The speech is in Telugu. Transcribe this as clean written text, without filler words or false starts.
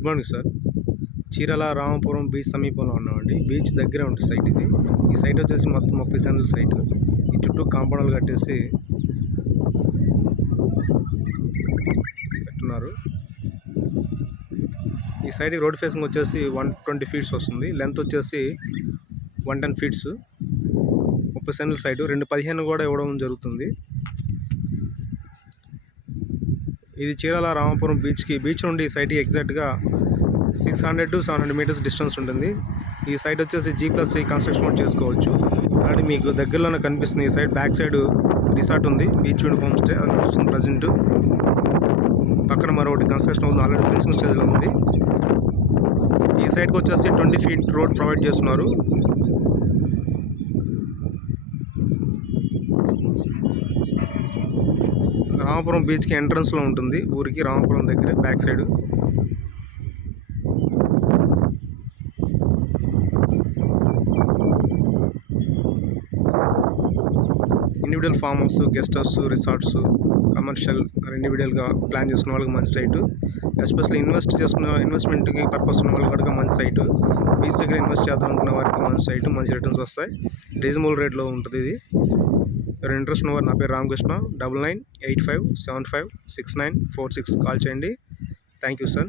Good morning sir. Chirala Ramapuram beach సమీపంలో ఉన్నామండి. బీచ్ దగ్గరే ఉంటుంది సైట్ ఇది. ఈ సైట్ వచ్చేసి మొత్తం 30 సెంట్ల సైట్. ఈ చుట్టూ కాంపౌండ్లు కట్టేసి పెట్టున్నారు. ఈ సైడ్ రోడ్ ఫేసింగ్ వచ్చేసి 120 ఫీట్స్ వస్తుంది. లెంత్ వచ్చేసి 110 ఫీట్స్. 30 సెంట్ల సైటు 215 కూడా ఇవ్వడం జరుగుతుంది. ఇది చీరాల రామాపురం బీచ్ నుండి ఈ సైట్కి ఎగ్జాక్ట్గా 600 to 700 మీటర్స్ డిస్టెన్స్ ఉంటుంది. ఈ సైట్ వచ్చేసి G+3 కన్స్ట్రక్షన్ కూడా చేసుకోవచ్చు. అలాగే మీకు దగ్గరలోనే కనిపిస్తుంది. ఈ సైడ్ బ్యాక్ సైడ్ రిసార్ట్ ఉంది, బీచ్ విండ్ హోమ్ స్టే అది వస్తుంది ప్రజెంట్. పక్కన మరొకటి కన్స్ట్రక్షన్ అవుతుంది, ఆల్రెడీ ఫినిషింగ్ స్టేజ్లో ఉంది. ఈ సైడ్కి వచ్చేసి 20 ఫీట్ రోడ్ ప్రొవైడ్ చేస్తున్నారు. రామాపురం బీచ్కి ఎంట్రన్స్లో ఉంటుంది, ఊరికి రామాపురం దగ్గర back side. Individual farm house, guest house, resorts, commercial ఇండివిజువల్గా ప్లాన్ చేసుకున్న వాళ్ళకి మంచి సైటు. ఎస్పెషల్లీ ఇన్వెస్ట్మెంట్కి పర్పస్ ఉన్న వాళ్ళకి కూడా మంచి సైటు. బీచ్ దగ్గర ఇన్వెస్ట్ చేద్దాం అనుకున్న వారికి మంచి సైటు, మంచి రిటర్న్స్ వస్తాయి. రీజనబుల్ రేట్లో ఉంటుంది ఇది. ఎవరు ఇంట్రెస్ట్ ఉన్నవారు నా పేరు రామకృష్ణ, 9985756946 కాల్ చేయండి. Thank you sir.